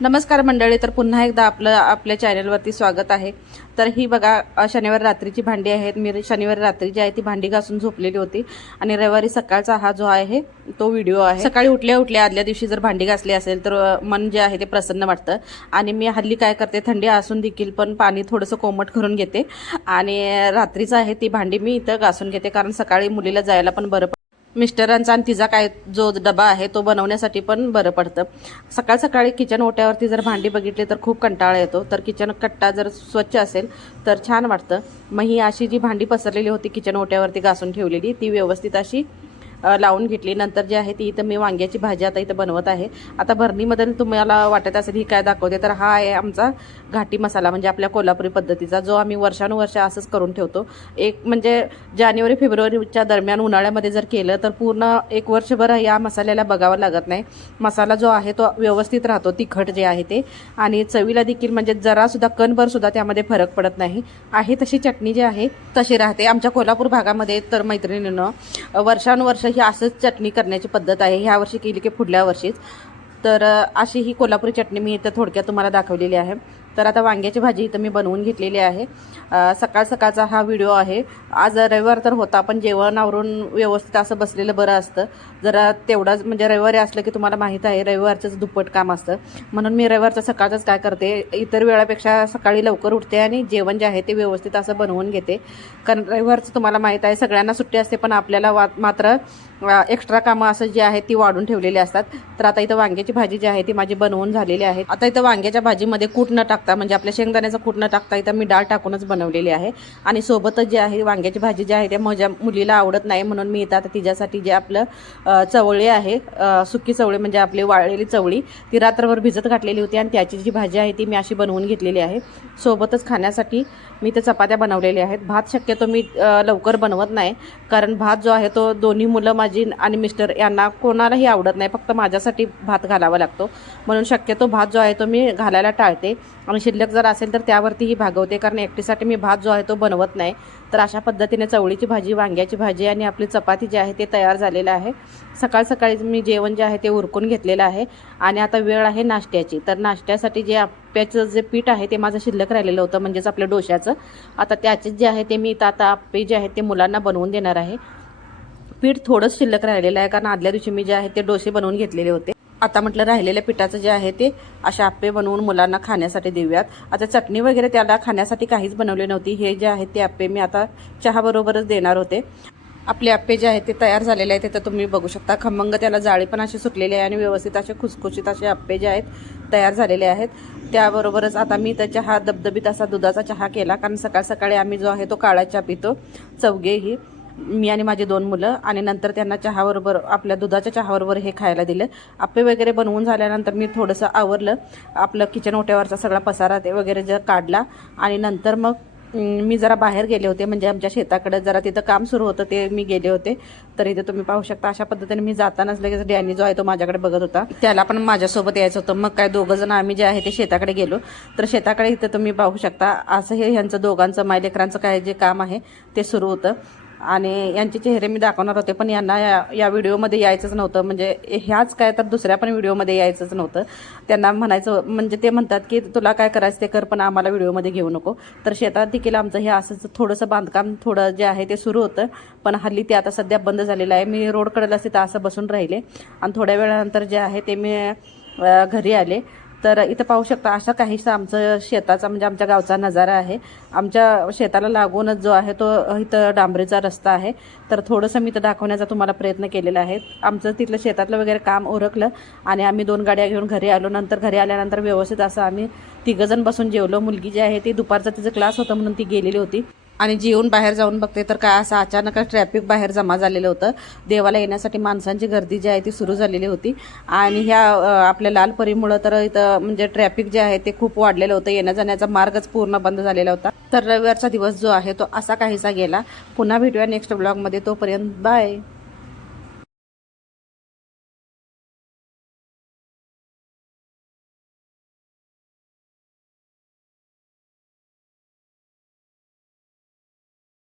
नमस्कार मंडळी, तर पुन्हा एकदा आपल्या चॅनलवरती स्वागत आहे। तर ही बघा शनिवार रात्रीची भांडी आहेत। मी शनिवार रात्री जी आहे ती भांडी घासून झोपलेली होती आणि रविवारी सकाळचा हा जो आहे तो व्हिडिओ आहे। सकाळी उठल्या आदल्या दिवशी जर भांडी घासली असेल तर मन जे आहे ते प्रसन्न वाटतं। आणि मी हल्ली काय करते, थंडी असून देखील पण पाणी थोडंसं कोमट करून घेते आणि रात्रीचं आहे ती भांडी मी इथं घासून घेते, कारण सकाळी मुलीला जायला पण बरं मिस्टरांचा आणि तिचा काय जो डबा आहे तो बनवण्यासाठी पण बरं पडतं। सकाळी किचन ओट्यावरती जर भांडी बघितली तर खूप कंटाळा येतो, तर किचन कट्टा जर स्वच्छ असेल तर छान वाटतं। मग ही अशी जी भांडी पसरलेली होती किचन ओट्यावरती घासून ठेवलेली ती व्यवस्थित अशी लावून घेतली। नंतर जी आहे ती इथं मी वांग्याची भाजी आता इथं बनवत आहे। आता भरणीमध्ये तुम्हाला वाटत असेल ही काय दाखवते, तर हा आहे आमचा घाटी मसाला, म्हणजे आपल्या कोल्हापुरी पद्धतीचा, जो आम्ही वर्षानुवर्ष असंच करून ठेवतो। एक म्हणजे जानेवारी फेब्रुवारीच्या दरम्यान उन्हाळ्यामध्ये जर केलं तर पूर्ण एक वर्षभर या मसाल्याला बघावं लागत नाही। मसाला जो आहे तो व्यवस्थित राहतो, तिखट जे आहे ते, आणि चवीला देखील म्हणजे जरासुद्धा कणभर सुद्धा त्यामध्ये फरक पडत नाही। आहे तशी चटणी जी आहे तशी राहते। आमच्या कोल्हापूर भागामध्ये तर मैत्रिणींनो वर्षानुवर्ष ही असंच चटणी करण्याची पद्धत आहे। ह्या वर्षी केली की पुढल्या वर्षीच, तर अशी ही कोल्हापुरी चटणी मी इथं थोडक्यात तुम्हाला दाखवलेली आहे। तर आता वांग्याची भाजी इथं मी बनवून घेतलेली आहे। सकाळचा हा व्हिडिओ आहे। आज रविवार तर होता, पण जेवणावरून व्यवस्थित असं बसलेलं बरं असतं जरा, तेवढाच म्हणजे रविवारी असलं की तुम्हाला माहीत आहे रविवारचंच दुप्पट काम असतं, म्हणून मी रविवारचं सकाळचंच काय करते, इतर वेळापेक्षा सकाळी लवकर उठते आणि जेवण जे आहे ते व्यवस्थित असं बनवून घेते। कारण रविवारचं तुम्हाला माहीत आहे सगळ्यांना सुट्टी असते, पण आपल्याला मात्र एक्स्ट्रा कामं असं जी आहे ती वाढून ठेवलेली असतात। तर आता इथं वांग्याची भाजी जी आहे ती माझी बनवून झालेली आहे। आता इथं वांग्याच्या भाजीमध्ये कूट न टाकता, म्हणजे आपल्या शेंगदाण्याचं कूट न टाकता इथं मी डाळ टाकूनच बनवलेली आहे। आणि सोबतच जी आहे वांग्याची भाजी जी आहे ते माझ्या मुलीला आवडत नाही, म्हणून मी इथं आता तिच्यासाठी जे आपलं चवळी आहे, सुकी चवळी म्हणजे आपली वाळलेली चवळी, ती रात्रभर भिजत घातलेली होती आणि त्याची जी भाजी आहे ती मी अशी बनवून घेतलेली आहे। सोबतच खाण्यासाठी मी ते चपात्या बनवलेल्या आहेत। भात शक्यतो मी लवकर बनवत नाही, कारण भात जो आहे तो दोन्ही मुलं माझी आणि मिस्टर यांना कोणालाही आवडत नाही, फक्त माझ्यासाठी भात घालावा लागतो, म्हणून शक्यतो भात जो आहे तो मी घालायला टाळते आणि शिल्लक जर असेल तर त्यावरतीही भागवते, कारण एकटीसाठी मी भात जो आहे तो बनवत नाही। तर अशा पद्धतीने चवळीची भाजी, वांग्याची भाजी आणि आपली चपाती जी आहे ते तयार झालेलं आहे। सकाळी मी जेवण जे आहे ते उरकून घेतलेलं आहे आणि आता वेळ आहे नाश्त्याची। तर नाश्त्यासाठी जे आप्याचं जे पीठ आहे ते माझं शिल्लक राहिलेलं होतं, म्हणजेच आपलं डोश्याचं, आता त्याचेच जे आहे ते मी आता आप्पे जे आहे ते मुलांना बनवून देणार आहे। पीठ थोडंच शिल्लक राहिलेलं आहे, कारण आदल्या दिवशी मी जे आहे ते डोसे बनवून घेतलेले होते। आता म्हटलं राहिलेल्या पिठाचं जे आहे ते अशा आप्पे बनवून मुलांना खाण्यासाठी देऊयात। आता चटणी वगैरे त्याला खाण्यासाठी काहीच बनवली नव्हती। हे जे आहे ते आप्पे मी आता चहाबरोबरच देणार होते। आपले आप्पे जे आहेत ते तयार झालेले आहेत, ते तुम्ही बघू शकता। खमंग त्याला जाळी पण अशी सुटलेली आहे आणि व्यवस्थित असे खुसखुशीत असे आप्पे जे आहेत तयार झालेले आहेत। त्याबरोबरच आता मी त्या चहा दबदबीत असा दुधाचा चहा केला, कारण सकाळी आम्ही जो आहे तो काळा चहा पितो चौघेही, मी आणि माझी 2 मुलं, आणि नंतर त्यांना चहाबरोबर आपल्या दुधाच्या चहाबरोबर हे खायला दिलं। आप्पे वगैरे बनवून झाल्यानंतर मी थोडंसं आवरलं, आपलं किचन ओट्यावरचा सगळा पसारा ते वगैरे जे काढला, आणि नंतर मग मी जरा बाहेर गेले होते, म्हणजे आमच्या शेताकडे जरा तिथं काम सुरू होतं ते मी गेले होते। तर इथे तुम्ही पाहू शकता अशा पद्धतीने मी जातानाच लगेच डॅनी जो आहे तो माझ्याकडे बघत होता, त्याला पण माझ्यासोबत यायचं होतं। मग काय दोघं जण आम्ही जे आहे ते शेताकडे गेलो। तर शेताकडे इथं तुम्ही पाहू शकता असं हे ह्यांचं दोघांचं मायलेकरांचं काय जे काम आहे ते सुरू होतं, आणि यांचे चेहरे मी दाखवणार होते, पण यांना या व्हिडिओमध्ये यायचंच नव्हतं, म्हणजे ह्याच काय तर दुसऱ्या पण व्हिडिओमध्ये यायचंच नव्हतं। त्यांना म्हणायचं, म्हणजे ते म्हणतात की तुला काय करायचं ते कर, पण आम्हाला व्हिडिओमध्ये घेऊ नको। तर शेतात देखील आमचं हे असंच थोडंसं बांधकाम थोडं जे आहे ते सुरू होतं, पण हल्ली ते आता सध्या बंद झालेलं आहे। मी रोडकडेलाच तिथं असं बसून राहिले आणि थोड्या वेळानंतर जे आहे ते मी घरी आले। तर इथं पाहू शकता अशा काहीसा आमचं शेताचा म्हणजे आमच्या गावचा नजारा आहे। आमच्या शेताला लागूनच जो आहे तो इथं डांबरीचा रस्ता आहे। तर थोडंसं मी इथं दाखवण्याचा तुम्हाला प्रयत्न केलेला आहे। आमचं तिथलं शेतातलं वगैरे काम उरकलं आणि आम्ही 2 गाड्या घेऊन घरी आलो। नंतर घरी आल्यानंतर व्यवस्थित असं आम्ही 3 जण बसून जेवलो। मुलगी जी आहे ती दुपारचा तिचं क्लास होता म्हणून ती गेलेली होती, आणि जेवून बाहेर जाऊन बघते तर काय असं अचानकच ट्रॅफिक बाहेर जमा झालेलं होतं। देवाला येण्यासाठी माणसांची गर्दी जी आहे ती सुरू झालेली होती, आणि ह्या आपल्या लाल परीमुळं तर इथं म्हणजे ट्रॅफिक जे आहे ते खूप वाढलेलं होतं, येण्या जाण्याचा मार्गच पूर्ण बंद झालेला होता। तर रविवारचा दिवस जो आहे तो असा काहीसा गेला। पुन्हा भेटूया नेक्स्ट ब्लॉगमध्ये, तोपर्यंत बाय।